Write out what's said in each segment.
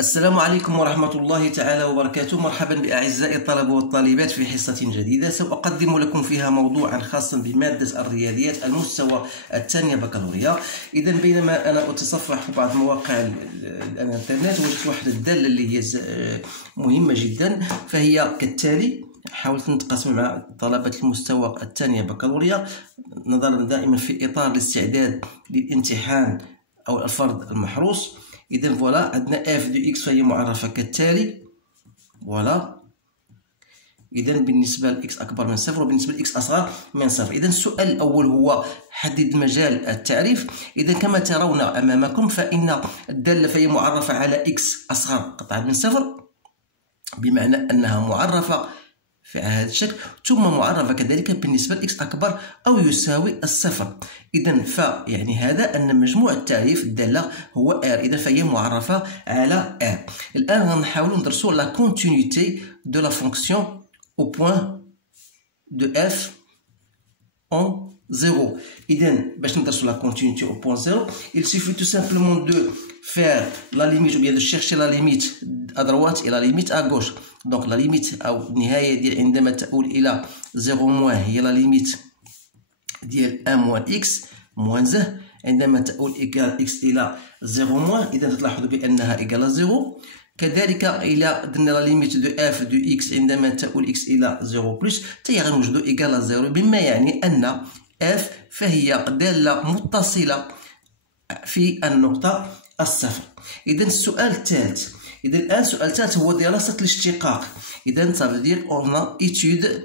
السلام عليكم ورحمة الله تعالى وبركاته. مرحبا بأعزائي الطلبة والطالبات في حصة جديدة سأقدم لكم فيها موضوعا خاصا بمادة الرياضيات المستوى الثانية بكالوريا. إذا بينما أنا أتصفح بعض مواقع الإنترنت وجدت واحدة الدالة اللي هي مهمة جدا، فهي كالتالي. حاولت نتقاسم مع طلبة المستوى الثانية بكالوريا نظرا دائما في إطار الاستعداد للامتحان أو الفرض المحروس. إذا فوالا عندنا اف دو اكس فهي معرفة كالتالي. فوالا إذا بالنسبة لإكس أكبر من صفر وبالنسبة لإكس أصغر من صفر. إذا السؤال الأول هو حدد مجال التعريف. إذا كما ترون أمامكم فإن الدالة فهي معرفة على إكس أصغر قطعا من صفر، بمعنى أنها معرفة في هذا الشكل، ثم معرفة كذلك بالنسبة لإكس أكبر أو يساوي الصفر. إذا فيعني هذا أن مجموع التعريف الدالة هو R، إذا فهي معرفة على R. الآن غنحاولو ندرسو لا كونتينيتي دو لا فونكسيون أو بوان دو F en 0. إذا باش ندرسو لا كونتينيتي أو بوان 0 il suffit tout simplement de faire la limite ou bien de chercher la limite à droite et la limite à gauche. Donc la limite أو النهاية ديال عندما تؤول إلى 0 موان هي la limite ديال 1 موان x موان زه. عندما تؤول إيكال x إلى 0 موان إذا تلاحظوا بأنها إيكال 0. كذلك إلى درنا لا ليميت دو اف دو اكس عندما تؤول اكس إلى 0 بلس تي غنوجدو إيكال 0، بما يعني أن اف فهي دالة متصلة في النقطة الصفر. إذا السؤال الثالث، إذا الآن السؤال الثالث هو دراسة الاشتقاق. إذا صافي اون إيتود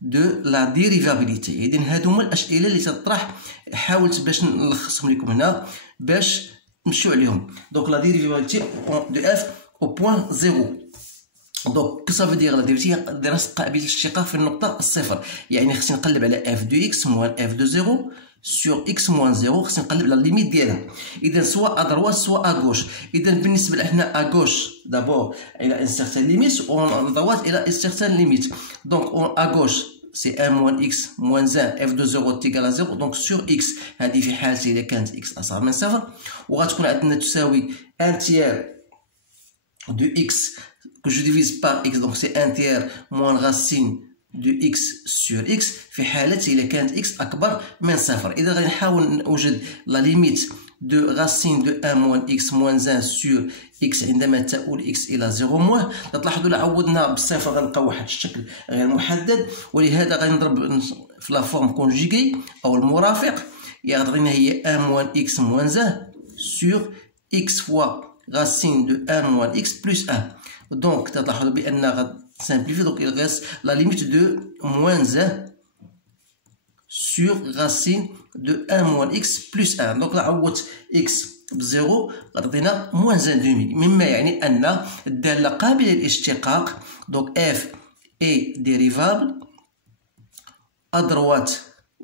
دو لا ديريفابيليتي. إذا هادو هما الأسئلة اللي تطرح، حاولت باش نلخصهم لكم هنا باش نمشيو عليهم. دونك لا ديريفابيليتي دو اف او بوان 0. دونك كي صافي دير لا ديريفابيليتي دراسة قابلية الاشتقاق في النقطة الصفر، يعني خصني نقلب على اف دو اكس موان اف دو 0 sur x moins 0، خصني نقلب على الليميت ديالها. اذا سواء ا دروات سواء ا غوش. اذا بالنسبه لنا ا غوش دابور الى ان سيغتان ليميت و دروات الى ان سيغتان ليميت. دونك ا غوش سي 1 موان x موان 1 f دو 0 تيكال 0. دونك سور x هذه في حالة اذا كانت x اصغر من صفر، وغتكون عندنا تساوي 1 tiers دو x que je divise par x، donc c'est 1 tiers moins racine دو x sur x في حالة إذا كانت x أكبر من صفر. إذا غنحاول نوجد لا ليميت دو راسين دو 1 موان x موان 1 sur x عندما تؤول x إلى 0 موان. تلاحظوا لا عوضنا بالصفر غنلقاو واحد الشكل غير محدد، ولهذا غنضرب في لا فورم كونجيغي أو المرافق. يعطينا هي 1 موان x موان 1 sur x fois racine de 1 موان x plus 1. دونك تلاحظوا بأن simplifié, donc il reste la limite de moins 1 sur racine de 1 moins x plus 1. donc là عوضت x بزيرو غتعطينا moins 1 demi، مما يعني أن الدالة قابلة للاشتقاق. donc f est dérivable à droite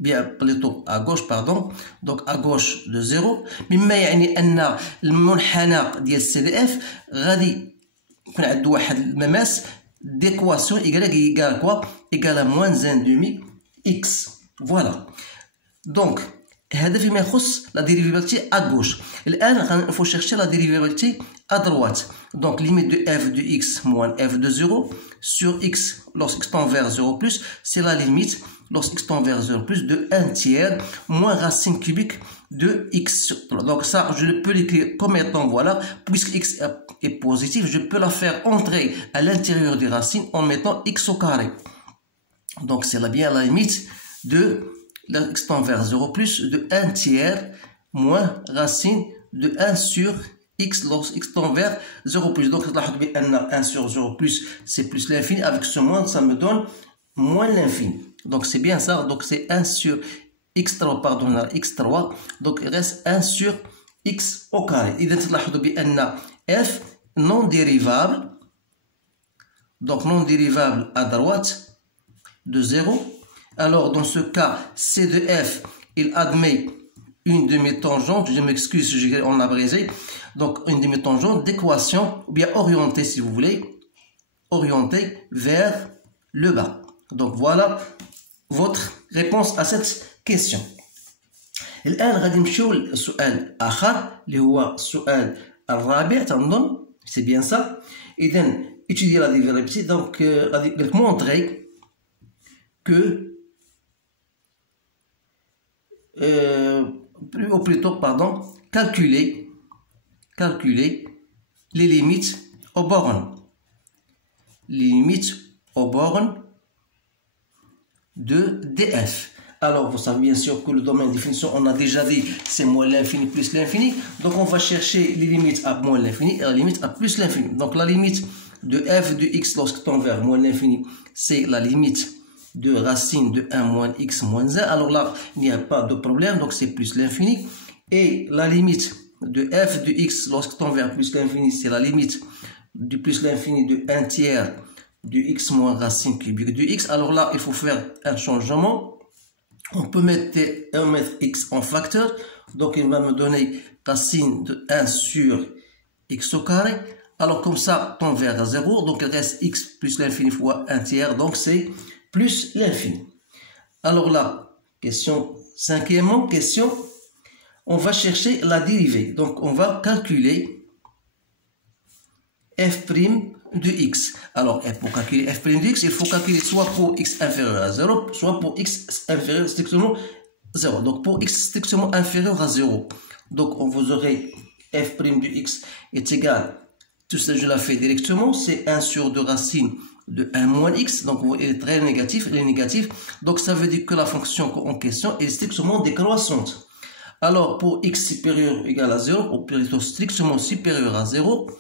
bien plutôt à gauche pardon، donc à gauche de 0، مما يعني أن المنحنى ديال سي دي اف غادي يكون عنده واحد المماس d'équation égale quoi? Égale à moins 1 demi x. Voilà. Donc, هذا فيما يخص la dérivabilité à gauche. الآن il faut chercher la dérivabilité à droite. Donc, limite de f de x moins f de 0 sur x lorsque x tend vers 0 plus, c'est la limite lorsque x tend vers 0 plus de 1 tiers moins racine cubique de x. Donc ça, je peux l'écrire comme étant, voilà, puisque x est positif, je peux la faire entrer à l'intérieur des racines en mettant x au carré. Donc c'est bien la limite de x tend vers 0 plus de 1 tiers moins racine de 1 sur x lorsque x tend vers 0 plus. Donc 1 sur 0 plus, c'est plus l'infini. Avec ce moins, ça me donne moins l'infini. Donc c'est bien ça. Donc c'est 1 sur x3 pardon x3. Donc il reste 1 sur x au carré. إذا تلاحظوا بأن f non dérivable, donc non dérivable à droite de 0. Alors dans ce cas, c de f il admet une demi-tangente, je m'excuse, on a abrégé, donc une demi-tangente d'équation, ou bien orientée si vous voulez, orientée vers le bas. Donc voilà votre réponse à cette question. الآن غادي نمشيو لسؤال آخر اللي هو السؤال الرابع تنظن C'est bien ça. Et donc, étudier la dérivée, donc montrer que, ou plutôt, pardon, calculer les limites aux bornes. Les limites aux bornes de df. Alors, vous savez bien sûr que le domaine de définition, on a déjà dit, c'est moins l'infini plus l'infini. Donc, on va chercher les limites à moins l'infini et la limite à plus l'infini. Donc, la limite de f de x lorsque tend vers moins l'infini, c'est la limite de racine de 1 moins x moins 1. Alors là, il n'y a pas de problème, donc c'est plus l'infini. Et la limite de f de x lorsque tend vers plus l'infini, c'est la limite du plus l'infini de 1 tiers de x moins racine cubique de x. Alors là, il faut faire un changement. On peut mettre x en facteur. Donc, il va me donner racine de 1 sur x au carré. Alors, comme ça, tend vers 0. Donc, il reste x plus l'infini fois 1 tiers. Donc, c'est plus l'infini. Alors là, cinquièmement, on va chercher la dérivée. Donc, on va calculer f' de x. Alors, pour calculer f' de x, il faut calculer soit pour x inférieur à 0, soit pour x inférieur strictement 0. Donc, pour x strictement inférieur à 0. Donc, vous aurez f' de x est égal, tout ça je l'ai fait directement, c'est 1 sur 2 racine de 1 moins x. Donc, il est très négatif, il est négatif. Donc, ça veut dire que la fonction en question est strictement décroissante. Alors, pour x supérieur ou égal à 0, ou plutôt strictement supérieur à 0,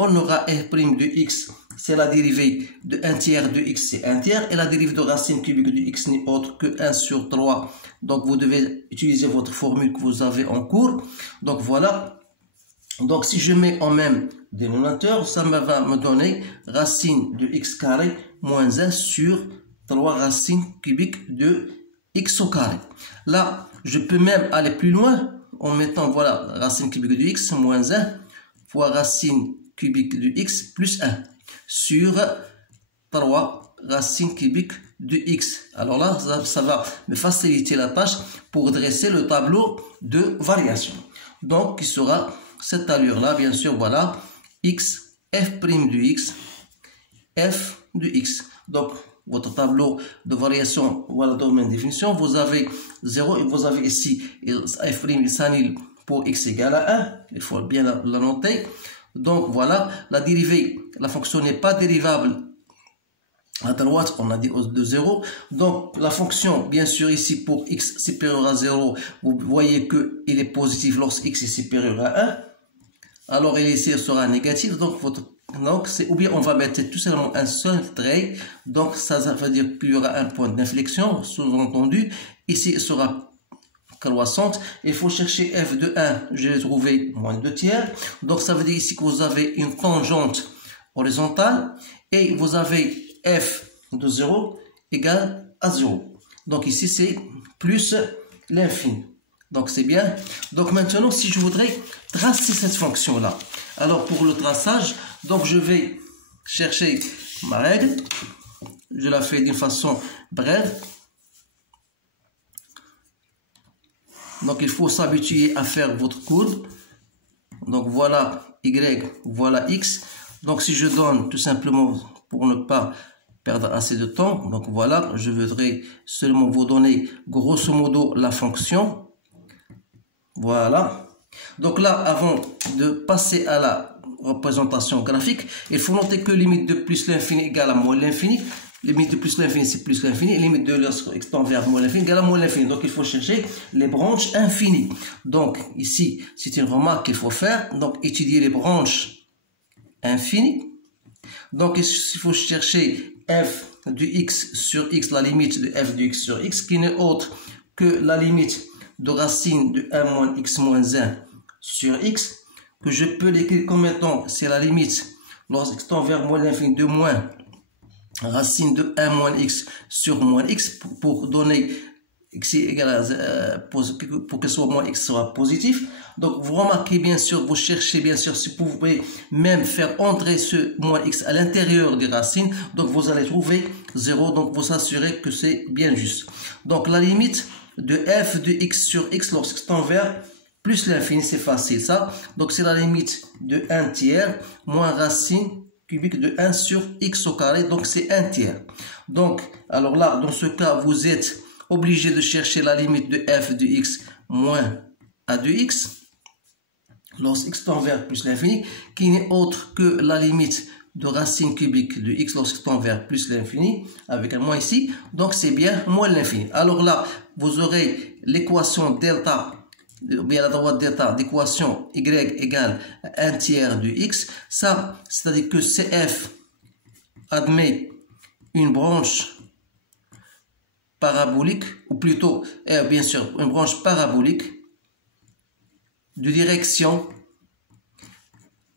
on aura f' de x, c'est la dérivée de 1 tiers de x, c'est 1 tiers, et la dérivée de racine cubique de x n'est autre que 1 sur 3. Donc, vous devez utiliser votre formule que vous avez en cours. Donc, voilà. Donc, si je mets en même dénominateur, ça va me donner racine de x carré moins 1 sur 3 racines cubiques de x au carré. Là, je peux même aller plus loin en mettant, voilà, racine cubique de x moins 1 fois racine cubique de x plus 1 sur 3 racines cubiques de x. Alors là, ça va me faciliter la tâche pour dresser le tableau de variation. Donc, il sera cette allure-là, bien sûr, voilà, x, f' de x, f de x. Donc, votre tableau de variation, voilà le domaine de définition. Vous avez 0 et vous avez ici f' s'annule pour x égale à 1. Il faut bien la noter. Donc, voilà, la dérivée, la fonction n'est pas dérivable à droite, on a dit de 0. Donc, la fonction, bien sûr, ici, pour x supérieur à 0, vous voyez qu'il est positif lorsque x est supérieur à 1. Alors, ici, il sera négatif. Donc, ou bien on va mettre tout simplement un seul trait. Donc, ça veut dire qu'il y aura un point d'inflexion, sous-entendu. Ici, il sera croissante. Il faut chercher f de 1. Je l'ai trouvé moins 2 tiers. Donc, ça veut dire ici que vous avez une tangente horizontale. Et vous avez f de 0 égale à 0. Donc, ici, c'est plus l'infini. Donc, c'est bien. Donc, maintenant, si je voudrais tracer cette fonction-là. Alors, pour le traçage, donc je vais chercher ma règle. Je la fais d'une façon brève. Donc, il faut s'habituer à faire votre courbe. Donc, voilà Y, voilà X. Donc, si je donne tout simplement, pour ne pas perdre assez de temps, donc voilà, je voudrais seulement vous donner grosso modo la fonction. Voilà. Donc là, avant de passer à la représentation graphique, il faut noter que limite de plus l'infini égale à moins l'infini. Limite de plus l'infini, c'est plus l'infini. Limite de lorsque tend vers moins l'infini égale à moins l'infini. Donc, il faut chercher les branches infinies. Donc, ici, c'est une remarque qu'il faut faire. Donc, étudier les branches infinies. Donc, il faut chercher f de x sur x, la limite de f de x sur x, qui n'est autre que la limite de racine de 1 moins x moins 1 sur x, que je peux l'écrire comme étant, c'est la limite, lorsque tend vers moins l'infini, de moins racine de 1 moins x sur moins x, pour donner x égale à, pour que ce soit moins x sera positif. Donc, vous remarquez bien sûr, vous cherchez bien sûr, si vous pouvez même faire entrer ce moins x à l'intérieur des racines, donc vous allez trouver 0, donc vous assurez que c'est bien juste. Donc, la limite de f de x sur x lorsque tend vers plus l'infini, c'est facile ça. Donc c'est la limite de 1 tiers moins racine cubique de 1 sur x au carré, donc c'est 1 tiers. Donc, alors là, dans ce cas, vous êtes obligé de chercher la limite de f de x moins a de x, lorsque x tend vers plus l'infini, qui n'est autre que la limite de racine cubique de x lorsque tend vers plus l'infini, avec un moins ici, donc c'est bien moins l'infini. Alors là, vous aurez l'équation delta, bien à la droite delta d'équation y égale 1 tiers de x. Ça, c'est-à-dire que CF admet une branche parabolique, ou plutôt, bien sûr, une branche parabolique de direction,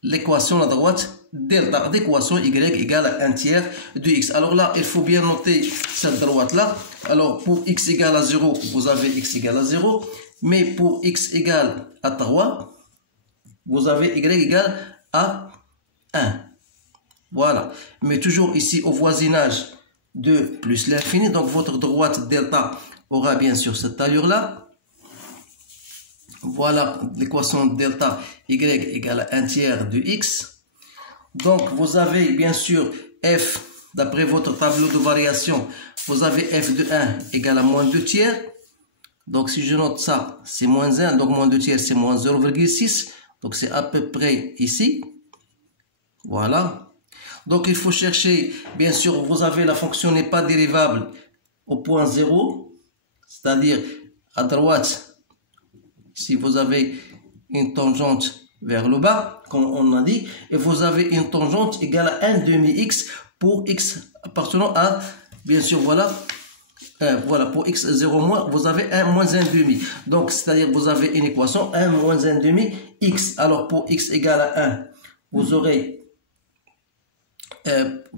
l'équation à la droite delta d'équation y égale à 1 tiers de x. Alors là, il faut bien noter cette droite-là. Alors, pour x égale à 0, vous avez x égale à 0. Mais pour x égale à 3, vous avez y égale à 1. Voilà. Mais toujours ici au voisinage de plus l'infini. Donc votre droite delta aura bien sûr cette allure-là. Voilà l'équation delta y égale à 1 tiers de x. Donc vous avez bien sûr f, d'après votre tableau de variation, vous avez f de 1 égale à moins 2 tiers. Donc si je note ça, c'est moins 1, donc moins 2 tiers, c'est moins 0,6. Donc c'est à peu près ici. Voilà. Donc il faut chercher, bien sûr, vous avez la fonction n'est pas dérivable au point 0. C'est-à-dire, à droite, si vous avez une tangente vers le bas, comme on a dit, et vous avez une tangente égale à 1 demi-x pour x appartenant à, bien sûr, voilà, pour x 0 moins, vous avez 1 moins 1 demi. Donc, c'est-à-dire vous avez une équation 1 moins 1 demi x. Alors, pour x égale à 1, vous aurez,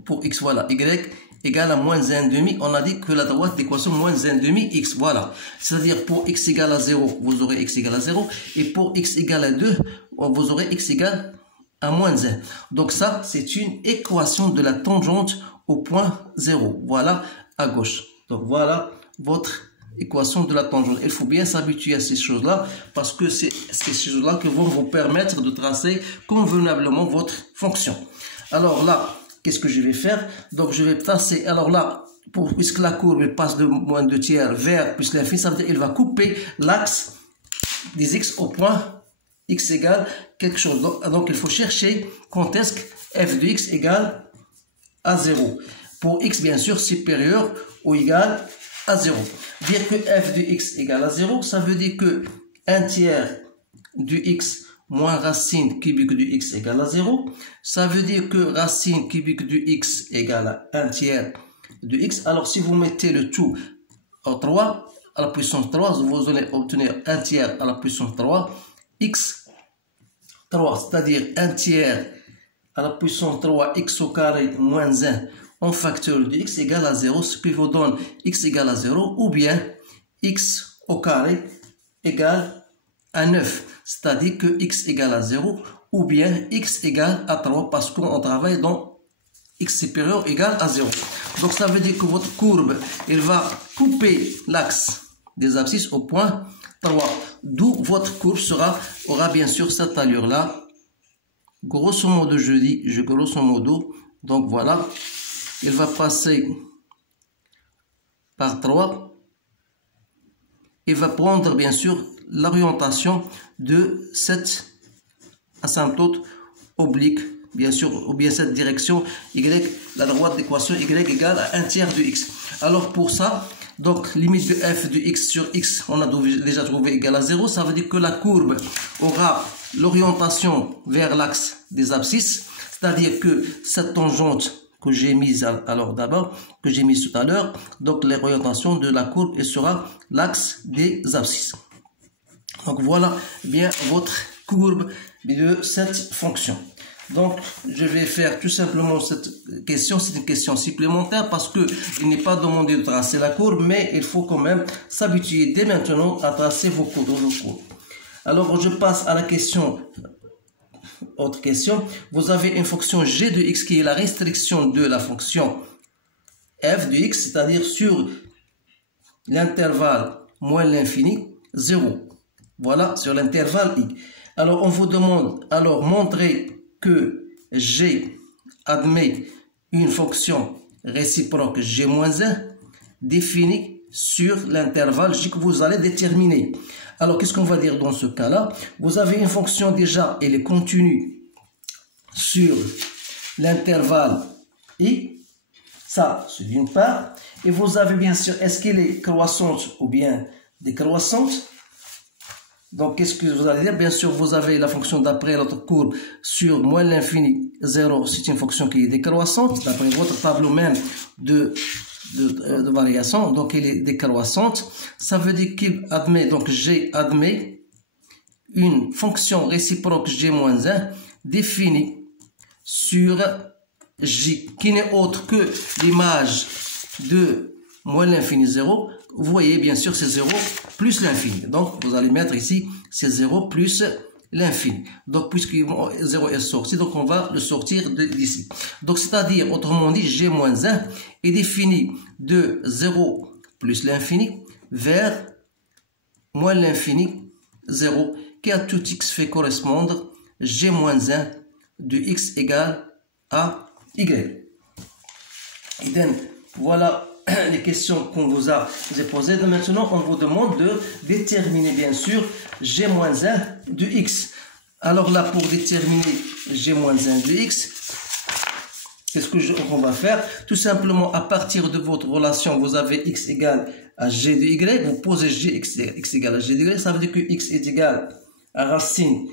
pour x, voilà, y égale à moins 1 demi. On a dit que la droite d'équation moins 1 demi x, voilà. C'est-à-dire pour x égale à 0, vous aurez x égale à 0. Et pour x égale à 2, vous aurez x égale à moins 1. Donc ça, c'est une équation de la tangente au point 0. Voilà, à gauche. Donc voilà votre équation de la tangente. Il faut bien s'habituer à ces choses-là parce que c'est ces choses-là qui vont vous permettre de tracer convenablement votre fonction. Alors là, qu'est-ce que je vais faire? Donc je vais passer, alors là, puisque la courbe passe de moins 2 tiers vers plus l'infini, ça veut dire qu'il va couper l'axe des x au point x égale quelque chose. Donc il faut chercher quand est-ce que f de x égale à 0. Pour x bien sûr supérieur ou égal à 0. Dire que f de x égale à 0, ça veut dire que 1 tiers du x moins racine cubique du x égale à 0. Ça veut dire que racine cubique du x égale à 1 tiers de x. Alors si vous mettez le tout en 3 à la puissance 3, vous allez obtenir 1 tiers à la puissance 3 x 3, c'est-à-dire 1 tiers à la puissance 3 x au carré moins 1 en facteur de x égale à 0, ce qui vous donne x égale à 0, ou bien x au carré égale à 9, c'est-à-dire que x égale à 0, ou bien x égale à 3, parce qu'on travaille dans x supérieur égale à 0. Donc ça veut dire que votre courbe, elle va couper l'axe des abscisses au point 3, d'où votre courbe aura bien sûr cette allure-là. Grosso modo, je dis, grosso modo, donc voilà, il va passer par 3 et va prendre bien sûr l'orientation de cette asymptote oblique, bien sûr, ou bien cette direction y, la droite d'équation y égale à 1 tiers de x. Alors pour ça, donc limite de f de x sur x, on a déjà trouvé égal à 0, ça veut dire que la courbe aura l'orientation vers l'axe des abscisses, c'est-à-dire que cette tangente que j'ai mise alors d'abord, que j'ai mise tout à l'heure, donc l'orientation de la courbe et sera l'axe des abscisses. Donc voilà bien votre courbe de cette fonction. Donc je vais faire tout simplement cette question, c'est une question supplémentaire parce que il n'est pas demandé de tracer la courbe, mais il faut quand même s'habituer dès maintenant à tracer vos courbes. Alors je passe à la question. Autre question, vous avez une fonction g de x qui est la restriction de la fonction f de x, c'est-à-dire sur l'intervalle moins l'infini, 0. Voilà, sur l'intervalle I. Alors, on vous demande, alors, montrer que G admet une fonction réciproque G-1 définie sur l'intervalle J que vous allez déterminer. Alors, qu'est-ce qu'on va dire dans ce cas-là? Vous avez une fonction déjà, elle est continue sur l'intervalle I. Ça, c'est d'une part. Et vous avez bien sûr, est-ce qu'elle est croissante ou bien décroissante? Donc, qu'est-ce que vous allez dire? Bien sûr, vous avez la fonction d'après l'autre courbe sur moins l'infini 0, c'est une fonction qui est décroissante, d'après votre tableau même de variation, donc elle est décroissante. Ça veut dire qu'il admet, donc G admet une fonction réciproque G-1 définie sur J, qui n'est autre que l'image de moins l'infini 0. Vous voyez, bien sûr, c'est 0 plus l'infini. Donc, vous allez mettre ici, c'est 0 plus l'infini. Donc, puisque 0 est sorti, donc on va le sortir d'ici. Donc, c'est-à-dire, autrement dit, G-1 est défini de 0 plus l'infini vers moins l'infini 0, qui à tout x fait correspondre G-1 de x égale à y. Et donc, voilà les questions qu'on vous a posées. Maintenant, on vous demande de déterminer, bien sûr, G-1 de x. Alors là, pour déterminer G-1 de x, qu'est-ce qu'on va faire? Tout simplement, à partir de votre relation, vous avez x égale à g de y, vous posez x égale à g de y, ça veut dire que x est égal à racine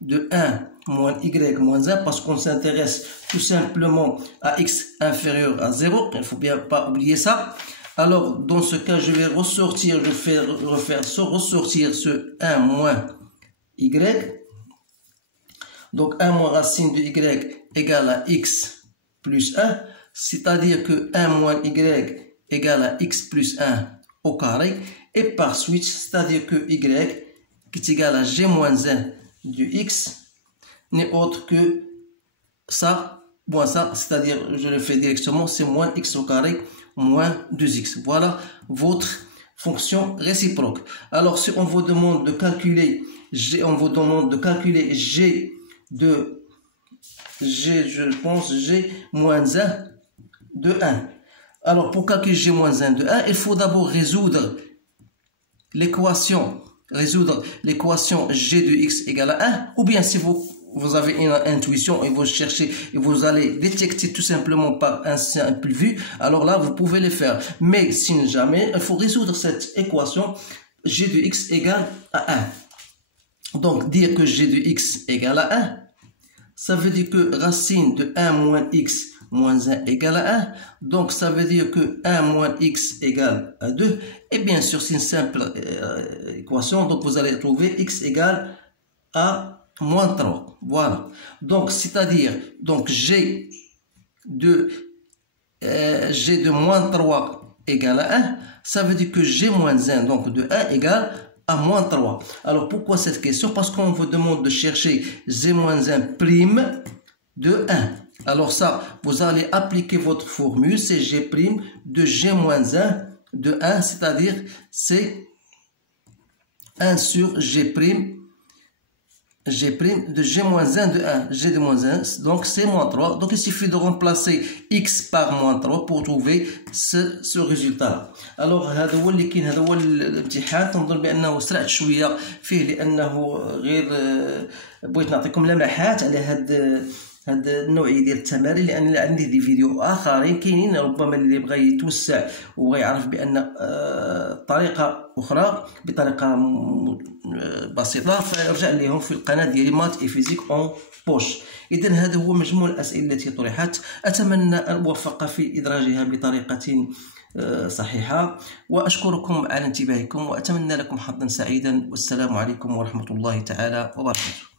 de 1 moins y moins 1, parce qu'on s'intéresse tout simplement à x inférieur à 0, il ne faut bien pas oublier ça. Alors, dans ce cas, je vais ressortir, ressortir ce 1 moins y. Donc, 1 moins racine de y égale à x plus 1, c'est-à-dire que 1 moins y égale à x plus 1 au carré, et par suite, c'est-à-dire que y qui est égal à g moins 1 de x n'est autre que ça, moins ça, c'est-à-dire, je le fais directement, c'est moins x au carré, moins 2x. Voilà votre fonction réciproque. Alors, si on vous demande de calculer g, on vous demande de calculer g de g moins 1 de 1. Alors, pour calculer g moins 1 de 1, il faut d'abord résoudre l'équation g de x égale à 1, ou bien si vous avez une intuition et vous cherchez et vous allez détecter tout simplement par un simple vue, alors là vous pouvez le faire. Mais si jamais, il faut résoudre cette équation g de x égale à 1. Donc dire que g de x égale à 1, ça veut dire que racine de 1 moins x moins 1 égale à 1. Donc, ça veut dire que 1 moins x égale à 2. Et bien sûr, c'est une simple équation. Donc, vous allez trouver x égale à moins 3. Voilà. Donc, c'est-à-dire, donc g de moins 3 égale à 1. Ça veut dire que g moins 1, donc de 1 égale à moins 3. Alors, pourquoi cette question? Parce qu'on vous demande de chercher g moins 1 prime de 1. Alors ça, vous allez appliquer votre formule, c'est g prime de g moins 1 de 1, c'est-à-dire c'est 1 sur g prime de g moins 1 de 1, g de moins 1, donc c'est moins 3. Donc il suffit de remplacer x par moins 3 pour trouver ce résultat. Alors هذا هو اللي كاين، هذا هو الامتحان. تنظن بانه سرعت شويه فيه لانه غير بغيت نعطيكم لمحات على هاد النوعيه ديال التمارين، لان عندي دي فيديو اخرين كاينين ربما اللي بغى يتوسع وبغى يعرف بان طريقه اخرى بطريقه بسيطه، فارجع لهم في القناه ديالي مات اي فيزيك اون بوش. اذا هذا هو مجموع الاسئله التي طرحت، اتمنى ان اوفق في ادراجها بطريقه صحيحه، واشكركم على انتباهكم واتمنى لكم حظا سعيدا، والسلام عليكم ورحمه الله تعالى وبركاته.